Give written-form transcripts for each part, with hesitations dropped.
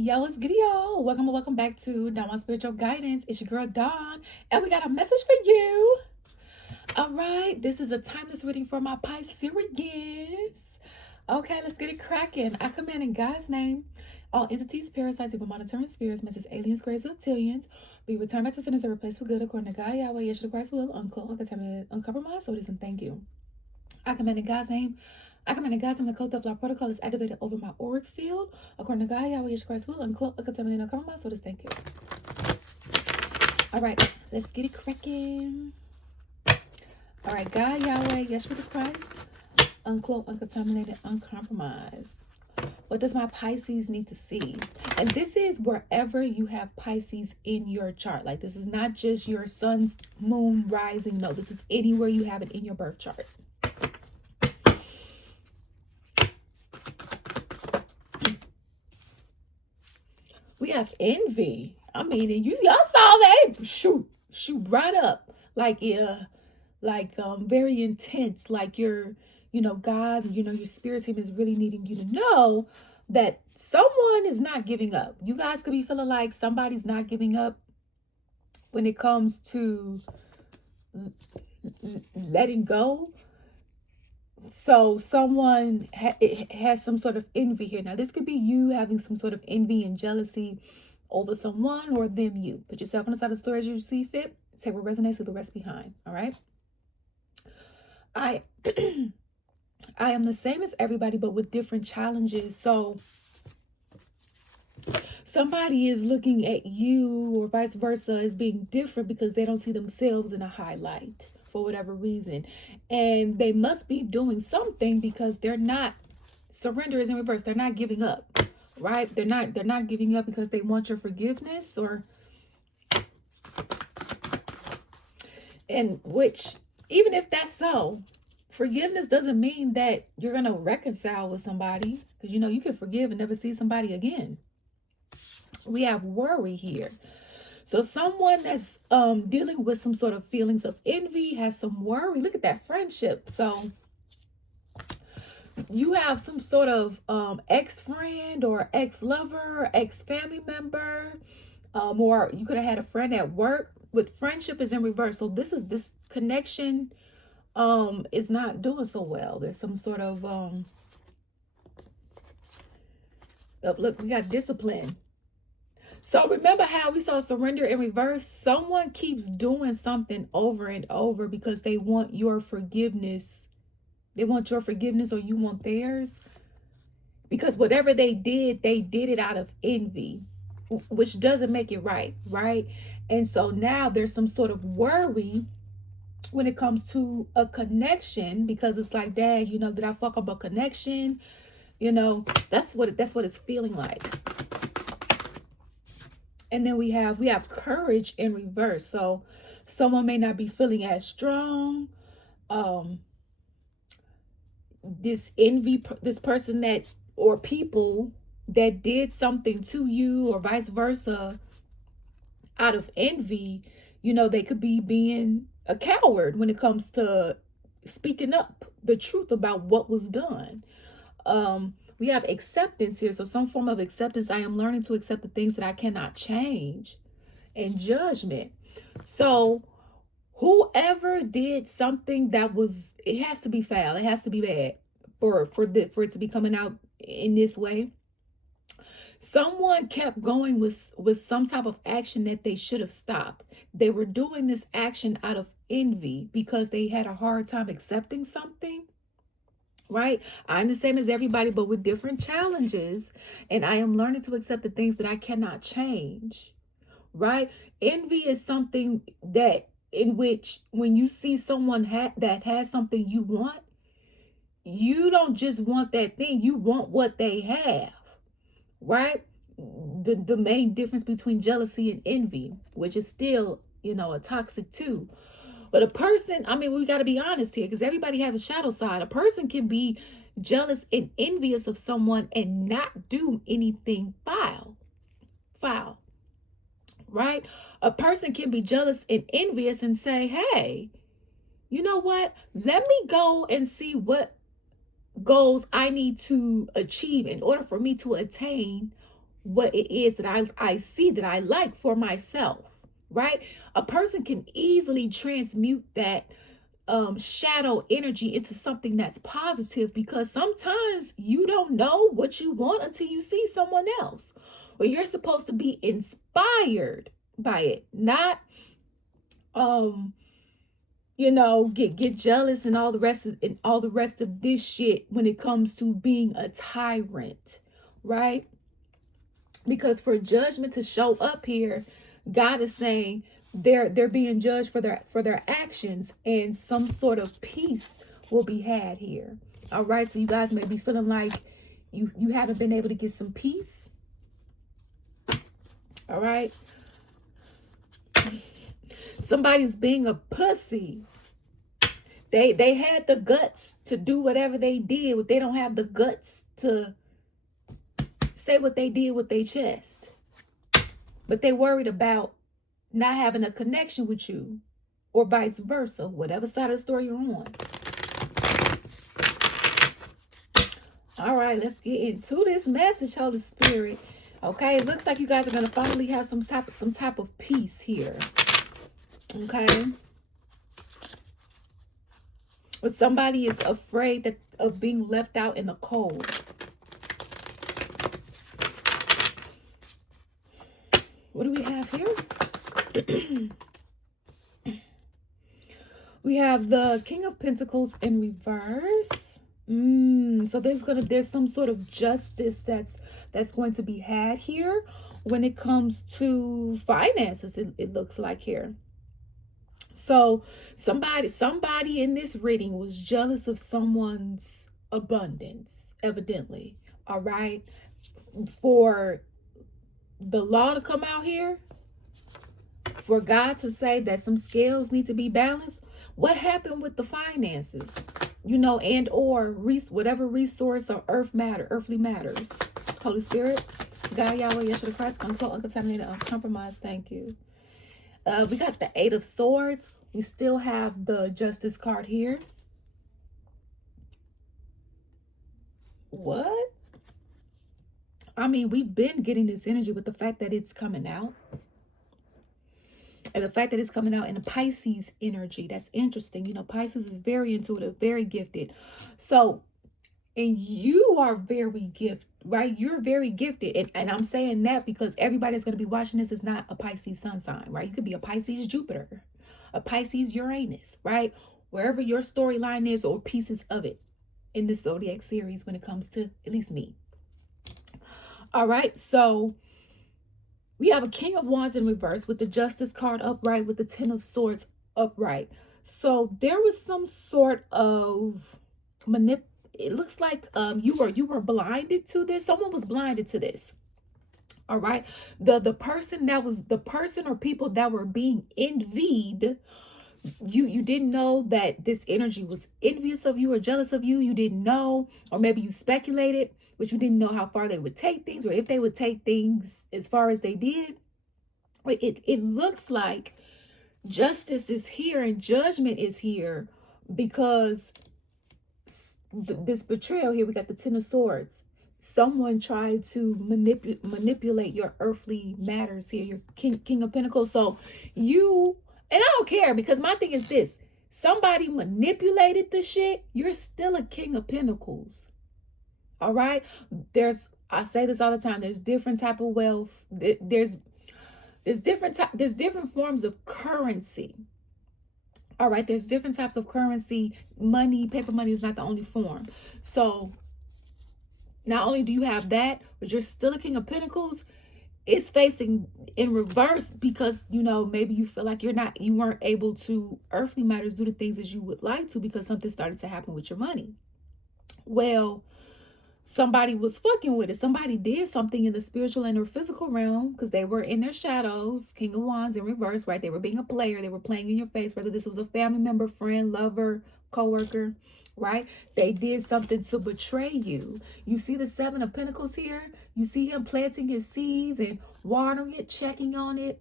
Yo, it's good, y'all. Welcome back to Dawn Spiritual Guidance. It's your girl Dawn, and we got a message for you. All right, this is a timeless reading for my Pisceans. Okay, let's get it cracking. I command in God's name, all entities, parasites, evil monitoring spirits, messages, aliens, grays, reptilians, be returned back to sinners and replaced for good according to God, Yahweh, Yeshua Christ's will, uncloned, uncontaminated, uncompromised. So it is, and thank you. I command in God's name. I command in God's name the code of law protocol is activated over my auric field. According to God, Yahweh, Yeshua Christ's will, uncloak, uncontaminated, uncompromised. So this, thank you. All right, let's get it cracking. All right, God, Yahweh, Yeshua Christ, uncloak, uncontaminated, uncompromised. What does my Pisces need to see? And this is wherever you have Pisces in your chart. Like, this is not just your sun's moon rising. No, this is anywhere you have it in your birth chart. We have envy. I mean, and y'all saw that shoot right up, like very intense. Like God, your spirit team is really needing you to know that someone is not giving up. You guys could be feeling like somebody's not giving up when it comes to letting go. So someone has some sort of envy here. Now, this could be you having some sort of envy and jealousy over someone or them you. Put yourself on the side of the story as you see fit. Take what resonates, leave the rest behind. All right? I I am the same as everybody, but with different challenges. So somebody is looking at you or vice versa as being different because they don't see themselves in a highlight for whatever reason. And they must be doing something because they're not, surrender is in reverse. They're not giving up, right? They're not giving up because they want your forgiveness and which, even if that's so, forgiveness doesn't mean that you're going to reconcile with somebody, because you can forgive and never see somebody again. We have worry here. So someone that's dealing with some sort of feelings of envy has some worry. Look at that friendship. So you have some sort of ex-friend or ex-lover, ex-family member, or you could have had a friend at work. With friendship is in reverse. So this connection is not doing so well. There's some sort of look, we got discipline. So remember how we saw surrender in reverse? Someone keeps doing something over and over because they want your forgiveness. They want your forgiveness or you want theirs. Because whatever they did it out of envy, which doesn't make it right, right? And so now there's some sort of worry when it comes to a connection, because it's like, dad, did I fuck up a connection? That's what it's feeling like. And then we have courage in reverse. So someone may not be feeling as strong. This person that, or people that did something to you or vice versa out of envy, they could be being a coward when it comes to speaking up the truth about what was done. We have acceptance here. So some form of acceptance. I am learning to accept the things that I cannot change. And judgment. So whoever did something that was, it has to be foul. It has to be bad for it to be coming out in this way. Someone kept going with some type of action that they should have stopped. They were doing this action out of envy because they had a hard time accepting something. Right? I'm the same as everybody, but with different challenges. And I am learning to accept the things that I cannot change. Right? Envy is something that in which when you see someone that has something you want, you don't just want that thing, you want what they have. Right? The main difference between jealousy and envy, which is still, a toxic too. But a person, we got to be honest here, because everybody has a shadow side. A person can be jealous and envious of someone and not do anything foul, right? A person can be jealous and envious and say, hey, you know what? Let me go and see what goals I need to achieve in order for me to attain what it is that I see that I like for myself, right? A person can easily transmute that shadow energy into something that's positive, because sometimes you don't know what you want until you see someone else. Or you're supposed to be inspired by it, not get jealous and all the rest of this shit when it comes to being a tyrant, right? Because for judgment to show up here, God is saying they're being judged for their actions, and some sort of peace will be had here. All right, so you guys may be feeling like you haven't been able to get some peace. All right, somebody's being a pussy. They had the guts to do whatever they did, but they don't have the guts to say what they did with their chest. But they worried about not having a connection with you, or vice versa, whatever side of the story you're on. All right, let's get into this message, Holy Spirit. Okay, it looks like you guys are going to finally have some type of peace here. Okay. But somebody is afraid of being left out in the cold. What do we have here? We have the King of Pentacles in reverse. So there's some sort of justice that's going to be had here when it comes to finances. It looks like here. So somebody in this reading was jealous of someone's abundance, evidently. All right. For the law to come out here, for God to say that some scales need to be balanced, what happened with the finances? And or whatever resource or earthly matters. Holy Spirit, God, Yahweh, Yeshua Christ, uncloak, uncontaminated, uncompromised. Thank you. We got the Eight of Swords. We still have the Justice card here. What? I mean, we've been getting this energy with the fact that it's coming out. And the fact that it's coming out in a Pisces energy. That's interesting. Pisces is very intuitive, very gifted. So, and you are very gifted, right? You're very gifted. And I'm saying that because everybody's going to be watching this is not a Pisces sun sign, right? You could be a Pisces Jupiter, a Pisces Uranus, right? Wherever your storyline is, or pieces of it in this zodiac series when it comes to at least me. All right. So we have a King of Wands in reverse with the Justice card upright, with the Ten of Swords upright. So there was some sort of it looks like you were blinded to this. Someone was blinded to this. All right. The person or people that were being envied, you didn't know that this energy was envious of you or jealous of you. You didn't know, or maybe you speculated, but you didn't know how far they would take things, or if they would take things as far as they did. It looks like justice is here and judgment is here, because this betrayal here, we got the Ten of Swords. Someone tried to manipulate your earthly matters here, your King of Pentacles. So and I don't care, because my thing is this: somebody manipulated the shit. You're still a King of Pentacles. All right. I say this all the time. There's different type of wealth. There's different forms of currency. All right. There's different types of currency. Money, paper money is not the only form. So not only do you have that, but you're still a King of Pentacles. It's facing in reverse because, maybe you feel like you weren't able to earthly matters, do the things as you would like to, because something started to happen with your money. Well, somebody was fucking with it. Somebody did something in the spiritual and or physical realm, because they were in their shadows. King of Wands in reverse, right? They were being a player. They were playing in your face, whether this was a family member, friend, lover, co-worker, right? They did something to betray you. You see the Seven of Pentacles here? You see him planting his seeds and watering it, checking on it,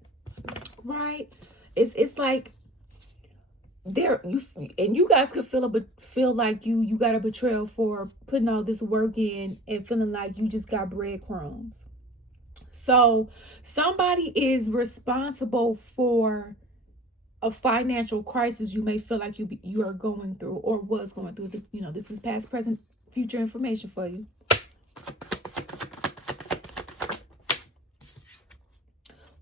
right? It's like you guys could feel like you got a betrayal for putting all this work in and feeling like you just got breadcrumbs. So somebody is responsible for a financial crisis you may feel like you are going through or was going through. This, this is past, present, future information for you.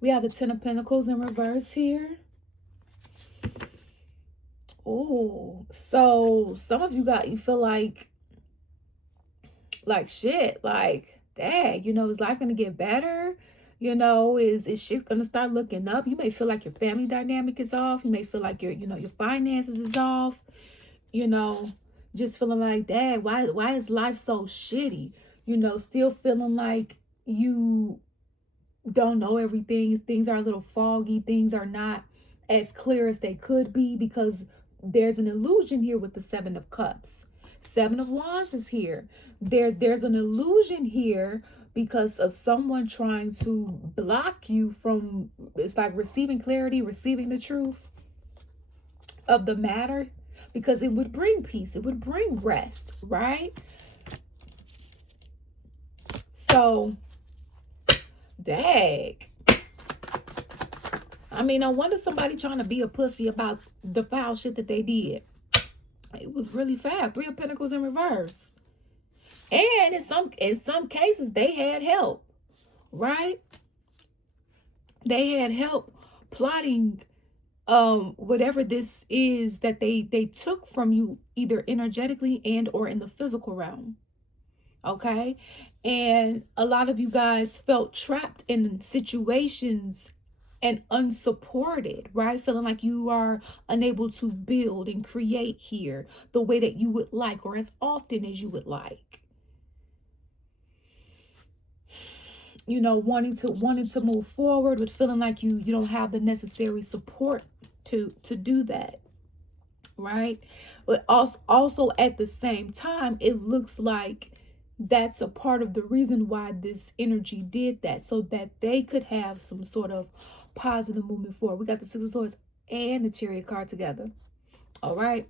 We have the Ten of Pentacles in reverse here. Oh, so some of you feel like shit, like, dang, is life gonna get better? Is shit gonna start looking up? You may feel like your family dynamic is off. You may feel like your finances is off. Just feeling like, dang, why is life so shitty? Still feeling like you don't know everything. Things are a little foggy. Things are not as clear as they could be because there's an illusion here with the Seven of Cups. Seven of Wands is here. There's an illusion here because of someone trying to block you from, it's like receiving clarity, receiving the truth of the matter, because it would bring peace. It would bring rest, right? So, dang. I mean, I wonder somebody trying to be a pussy about the foul shit that they did. It was really foul. Three of Pentacles in reverse. And in some cases, they had help, right? They had help plotting whatever this is that they took from you, either energetically and or in the physical realm. Okay? And a lot of you guys felt trapped in situations and unsupported, right? Feeling like you are unable to build and create here the way that you would like, or as often as you would like. Wanting to move forward, but feeling like you don't have the necessary support to do that, right? But also at the same time, it looks like that's a part of the reason why this energy did that, so that they could have some sort of positive movement forward. We got the Six of Swords and the Chariot card together. All right.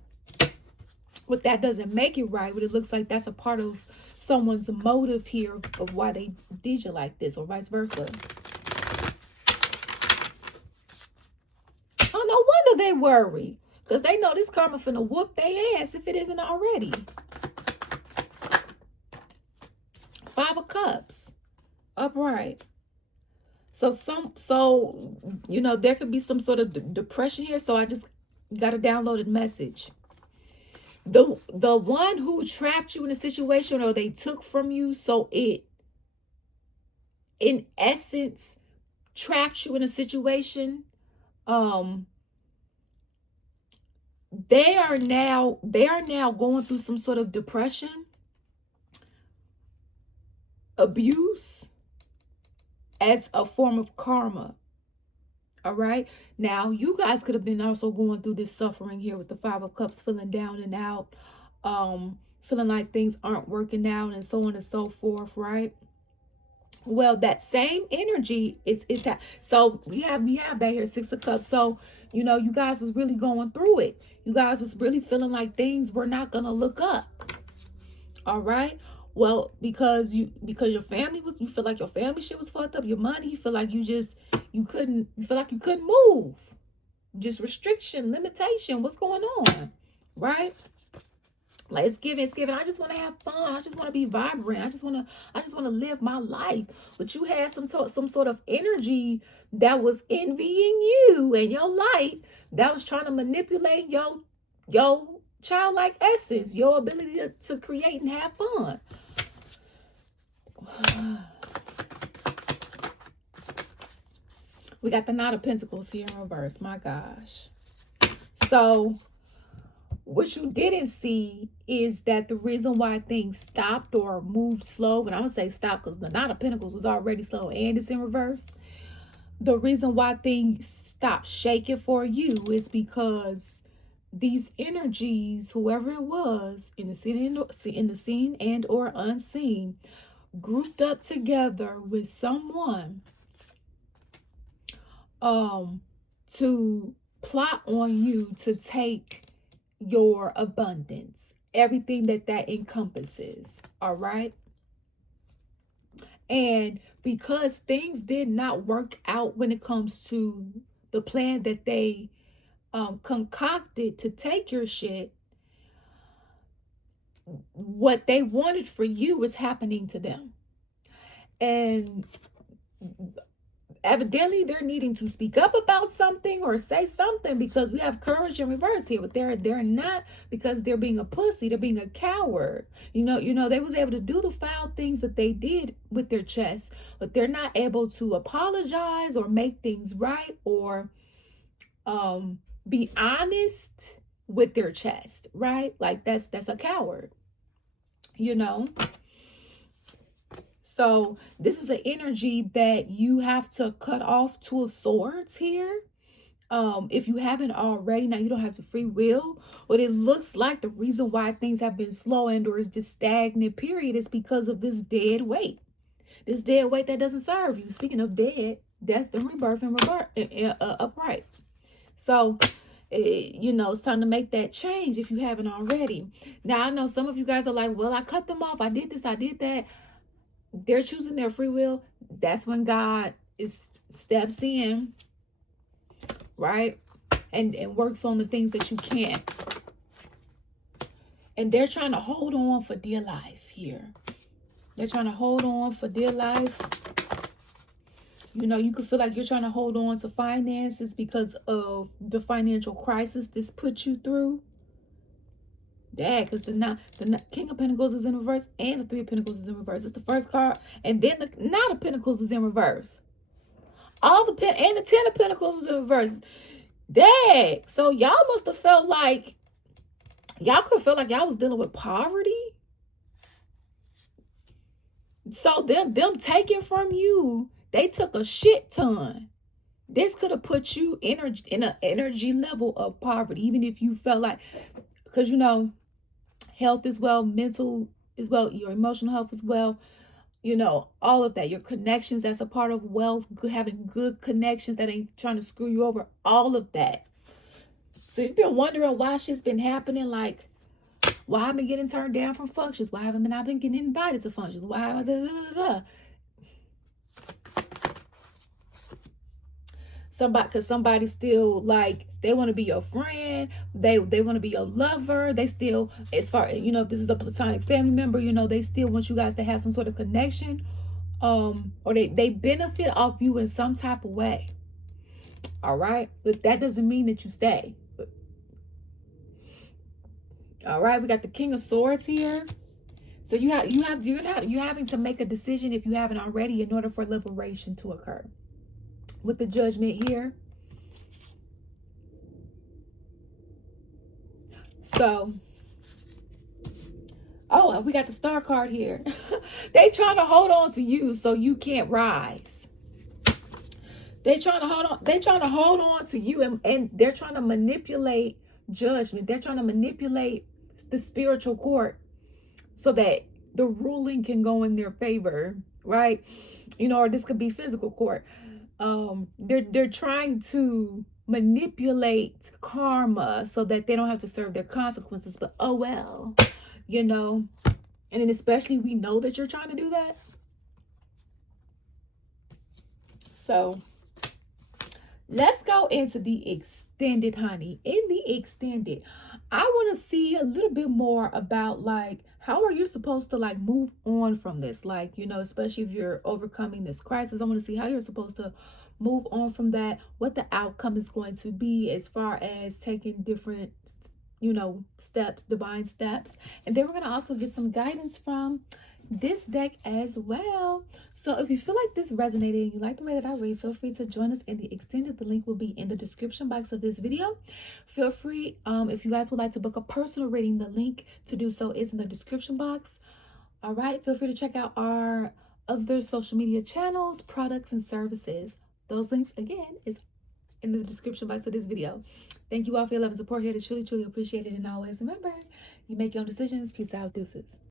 But that doesn't make it right, but it looks like that's a part of someone's motive here of why they did you like this, or vice versa. Oh, no wonder they worry, because they know this karma finna whoop their ass if it isn't already. Five of Cups, upright. So there could be some sort of depression here. So I just got a downloaded message. The one who trapped you in a situation, or they took from you, so it in essence trapped you in a situation, they are now going through some sort of depression, abuse, as a form of karma. All right. Now, you guys could have been also going through this suffering here with the Five of Cups, feeling down and out, feeling like things aren't working out, and so on and so forth, right? Well, that same energy is that. So we have that here, Six of Cups. So, you guys was really going through it. You guys was really feeling like things were not gonna look up. All right. Well, because your family was, you feel like your family shit was fucked up, your money, you feel like you feel like you couldn't move. Just restriction, limitation, what's going on? Right? Like it's giving. I just want to have fun. I just want to be vibrant. I just want to live my life. But you had some sort of energy that was envying you and your light, that was trying to manipulate your childlike essence, your ability to create and have fun. We got the Knight of Pentacles here in reverse. My gosh. So what you didn't see is that the reason why things stopped or moved slow, and I'm going to say stop because the Knight of Pentacles was already slow and it's in reverse. The reason why things stopped shaking for you is because these energies, whoever it was, in the seen and or unseen, grouped up together with someone to plot on you to take your abundance, everything that encompasses. All right. And because things did not work out when it comes to the plan that they concocted to take your shit, what they wanted for you was happening to them. And evidently they're needing to speak up about something or say something, because we have courage in reverse here. But they're not, because they're being a pussy, they're being a coward. You know they was able to do the foul things that they did with their chest, but they're not able to apologize or make things right, or be honest with their chest, right? Like that's a coward, you know. So this is an energy that you have to cut off, Two of Swords here. If you haven't already, now you don't have to free will, but it looks like the reason why things have been slow and or is just stagnant period is because of this dead weight. This dead weight that doesn't serve you. Speaking of dead, death and rebirth and upright. So it's time to make that change if you haven't already. Now I know some of you guys are like, well, I cut them off, I did this, I did that. They're choosing their free will. That's when God steps in, right? And works on the things that you can't. And they're trying to hold on for dear life here. They're trying to hold on for dear life. You can feel like you're trying to hold on to finances because of the financial crisis this put you through. Dad, because the King of Pentacles is in reverse and the Three of Pentacles is in reverse. It's the first card, and then the Knight of Pentacles is in reverse. And the Ten of Pentacles is in reverse. Dad, so y'all must have felt like y'all could feel like y'all was dealing with poverty. So them taking from you, they took a shit ton. This could have put you in an energy level of poverty, even if you felt like, because health as well, mental as well, your emotional health as well, all of that, your connections, that's a part of wealth, having good connections that ain't trying to screw you over, all of that. So you've been wondering why shit's been happening, like, why I've been getting turned down from functions, why haven't I been getting invited to functions, why because somebody still, like, they want to be your friend, they want to be your lover, they still, as far if this is a platonic family member, they still want you guys to have some sort of connection, or they benefit off you in some type of way. All right, but that doesn't mean that you stay. All right, we got the King of Swords here. So you're having to make a decision, if you haven't already, in order for liberation to occur. With the Judgment here. So, and we got the Star card here. They trying to hold on to you so you can't rise. They trying to hold on to you, and they're trying to manipulate Judgment. They're trying to manipulate the spiritual court so that the ruling can go in their favor, right? Or this could be physical court. They're trying to manipulate karma so that they don't have to serve their consequences, but oh well, and then especially we know that you're trying to do that. So let's go into the extended, honey. In the extended, I want to see a little bit more about, like, how are you supposed to, like, move on from this? Like, especially if you're overcoming this crisis, I want to see how you're supposed to move on from that, what the outcome is going to be as far as taking different, steps, divine steps. And then we're going to also get some guidance from this deck as well. So if you feel like this resonated and you like the way that I read, feel free to join us in the extended. The link will be in the description box of this video. Feel free, if you guys would like to book a personal reading, the link to do so is in the description box. All right, feel free to check out our other social media channels, products, and services. Those links, again, is in the description box of this video. Thank you all for your love and support here. It's truly, truly appreciated. And always remember, you make your own decisions. Peace out, deuces.